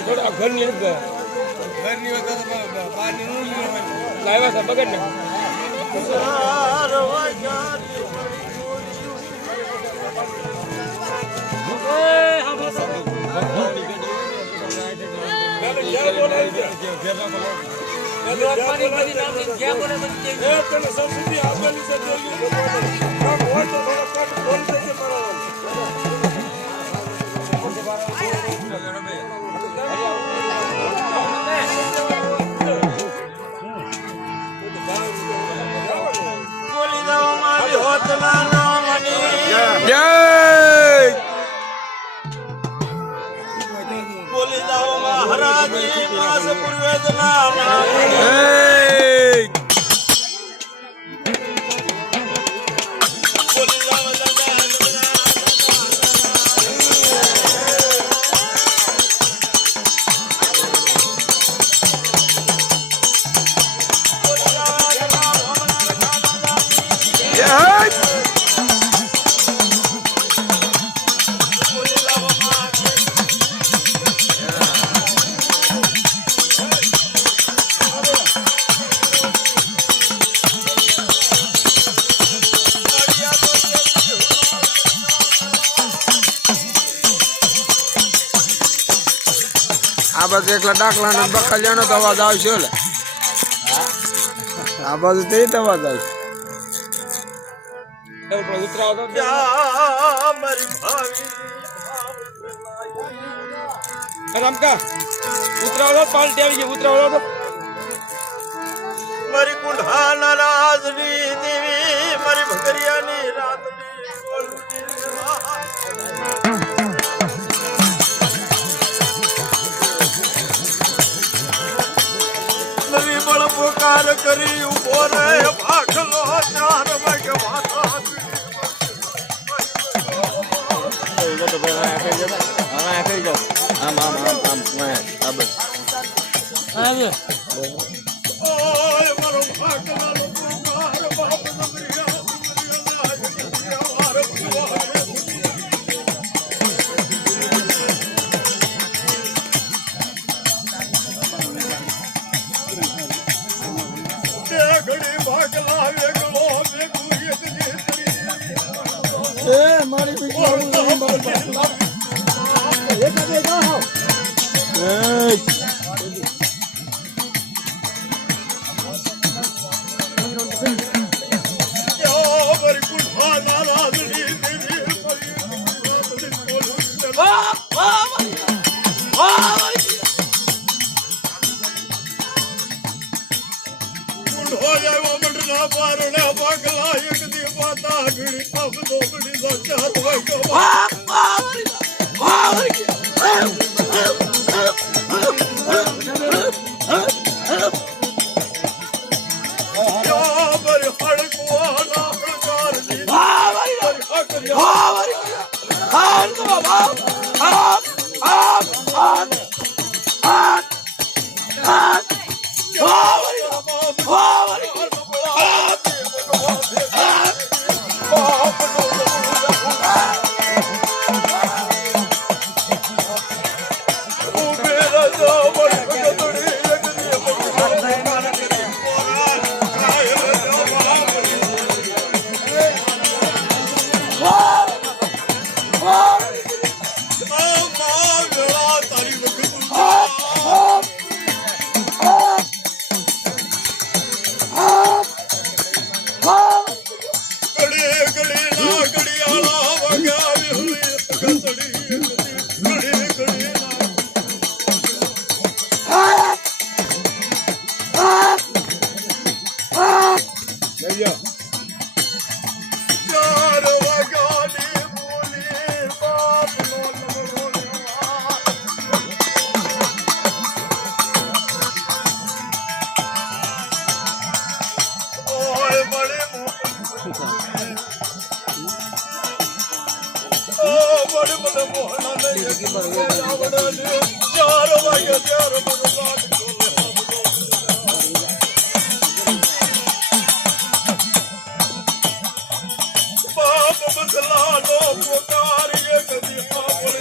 થોડા ઘરની લાવ્યા છે બગડ ને બોલી જાઓ મહારાજી માસ પૂર્વેદના આ બાજુ એકલા ડાકલા બખાલિયાનો તો અવાજ આવશે ને આ બાજુ તે અવાજ આવશે રમકા ઉતરાવડો પાલટી આવી ગઈ ઉતરાવડો મારી કુંઢા નારાજની દેવી મારી ભગરિયાની રાતની નવી બળ પોકાર કરી ઉભો રે ભાખલો ચાર વાગે વાતા ઓય મારો ભાખલાનો પોકાર બાપ ઘડી ભાગલા વેગલો વેગું એક જેતરી એ મારી બીજી મારી કુંઠા નારાજની દેવી આવ્યો મંડળના પારણા ભાગલા એક દી માતા ઘડી અબદો ઘડી સાક્ષાત મને મોહણા ને આવડે ને 4 વાગે ત્યારે મને વાત બાપ મસલાનો પોકારીએ કદી સાંભળ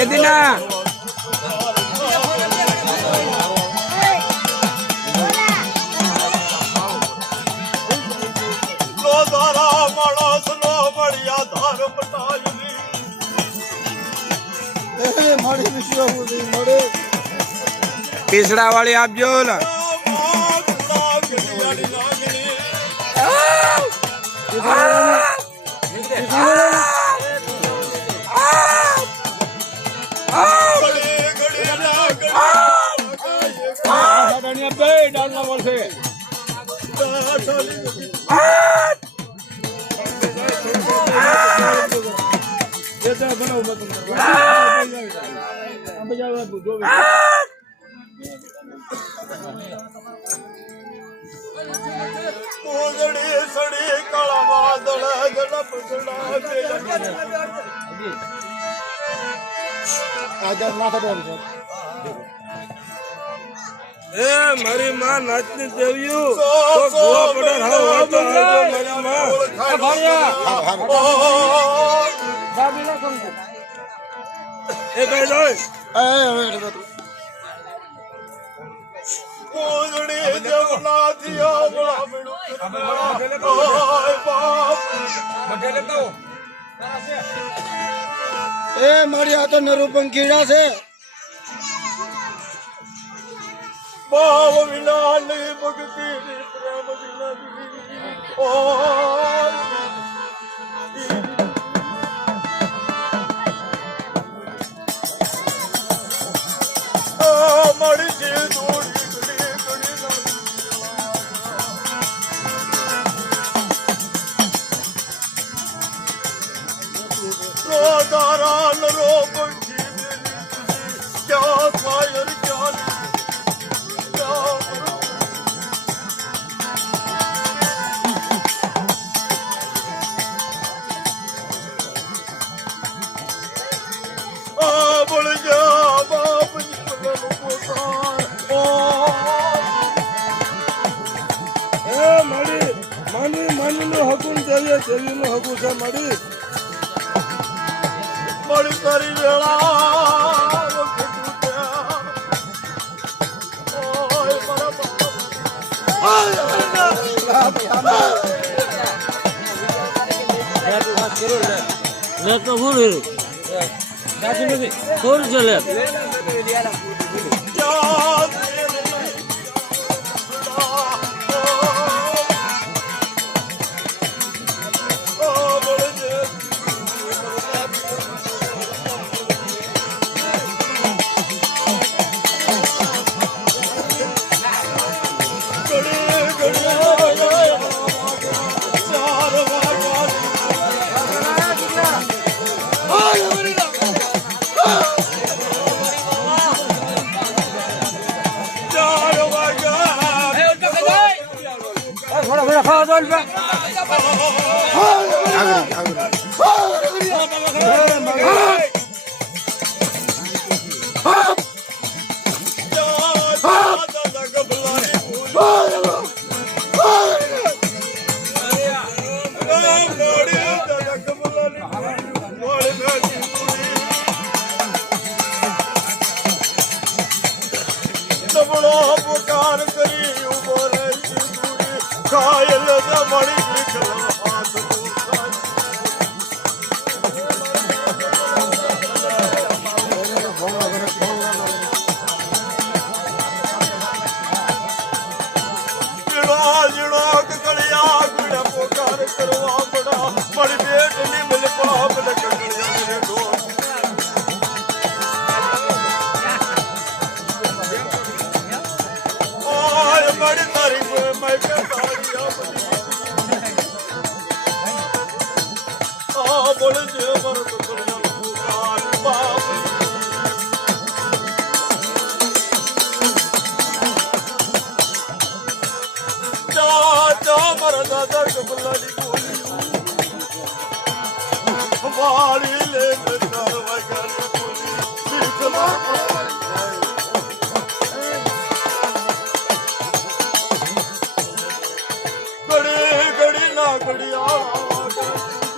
એદિના પીસડા વાળી આપજો ઓલા ડાલના મળશે સડી કળા વાદળ ઝડપ એ મારી માં નાચની દેવ્યું તો ગોવા પડાર હાવ આવતો મારી માં એ કઈ જાય એ મારી આ તો નરુપંખીડા છે ભાવ વિલાલી ભક્તિ પ્રેમ મળી છે તારા નરો ક્યાં ફાયર ક્યાં હકું છે મારી મળી તારી વેળા ફૂલ છે લે નબળો પુકાર કરી ઉભો રે સિંદુરી ઘાયલ જે મળી નીકળ્યો હાથ ઉઠાય. જીણો કકળિયા ગુડે પોકાર કરવા પડા મારી બેટની મિલ પાપ ને કકળિયા રે ઢોર. ઓય મારી તારી કોઈ મેં કે તારી આ બોલે જે મારો કકળિયા પુકાર બાપ. મારા દાદા કબલાની બોલી વાળી લે તારવા ગાલી બોલી ઘડી ઘડી ના ઘડિયા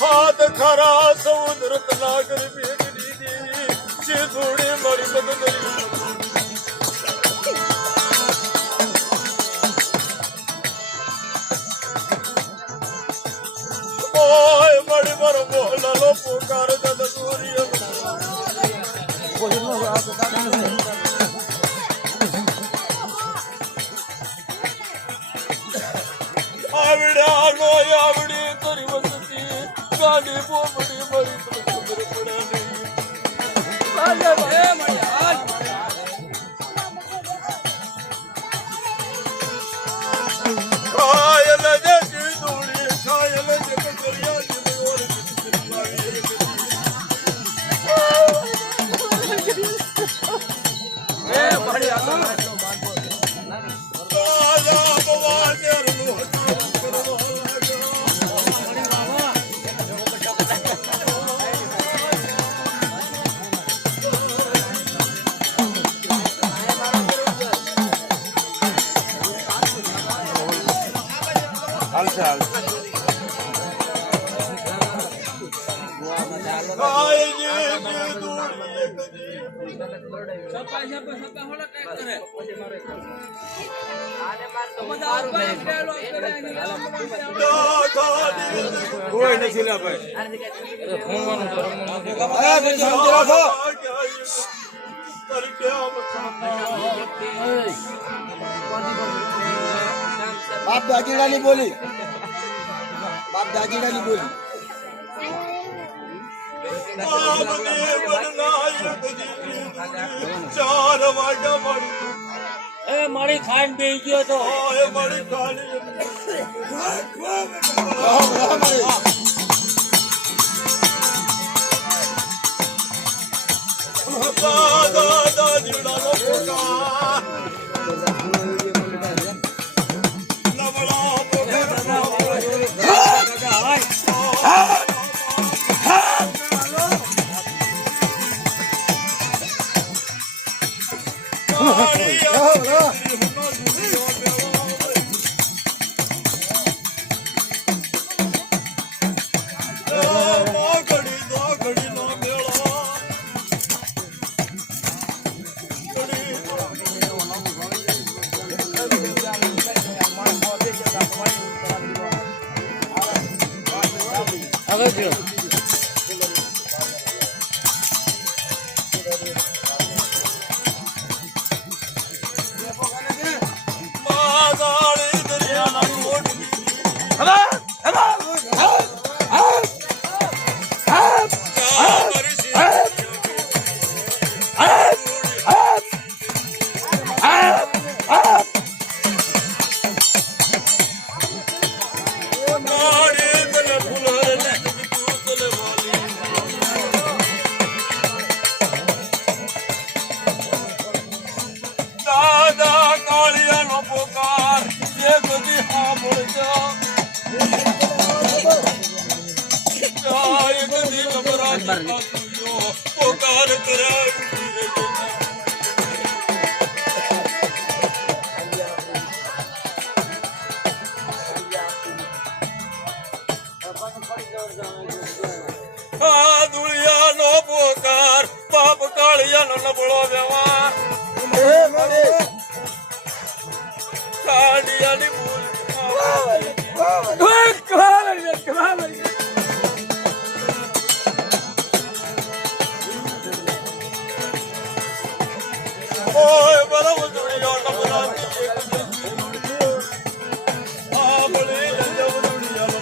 હાથ ખરા સમુદ્ર તલાગર બેટની દેવી જે થોડે મારી બગદરી ઓય મારી મારો મોહલાલો પોકાર દાદા દોરી આવડ્યા નો આવડી તરી વસતી ગાડી પોપડી મરી પણ ખબર પડે નહીં. ખાયલ જે કીધુડી ખાયલ જે કકરિયા જે ઓર કોઈ નથી લા ભાઈ બાપ દાદીડાની બોલી બાપ દાદીડાની બોલી ચાર વાગ્યા મારી મારી ખાન બે ગયો તો મારી ખાલી દાદા જીવડા નો પોકાર નબળા કદી ગભરાતી પાછું પોકાર કરાવી આ દુનિયાનો પોકાર પાપ કાળિયાનો નબળો વ્યવહાર કાળિયાની ભૂલ ઓય બરાબર દુનિયા નબળાતી આ બળી જવ દુનિયાનો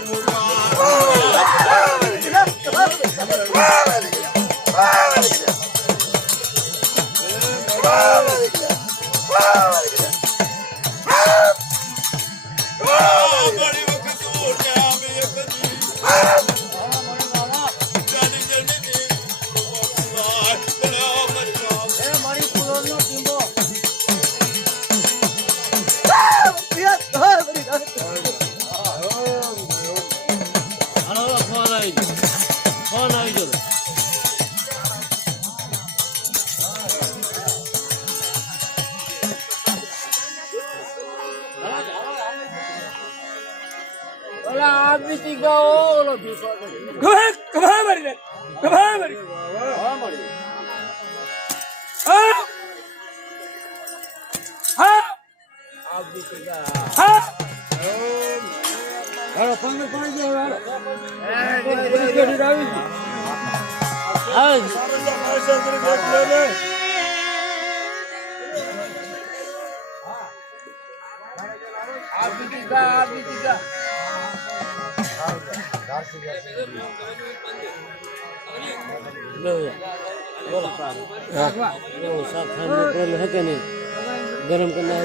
गरम करना है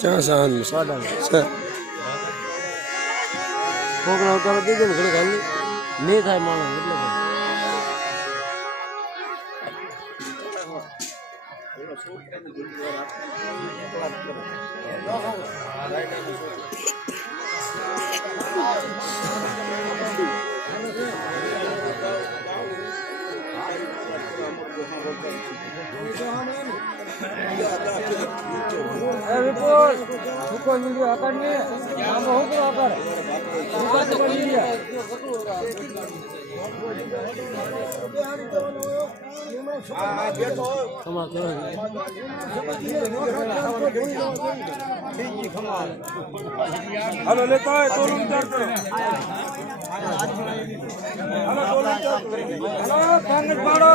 क्या सहन में सर खोकड़ा उतार दे दो घड़ी खाली नहीं था मानो मतलब हेलो लेता है तो रूम चार करो हेलो तो रूम चार करो हेलो कांग्रेस पाड़ो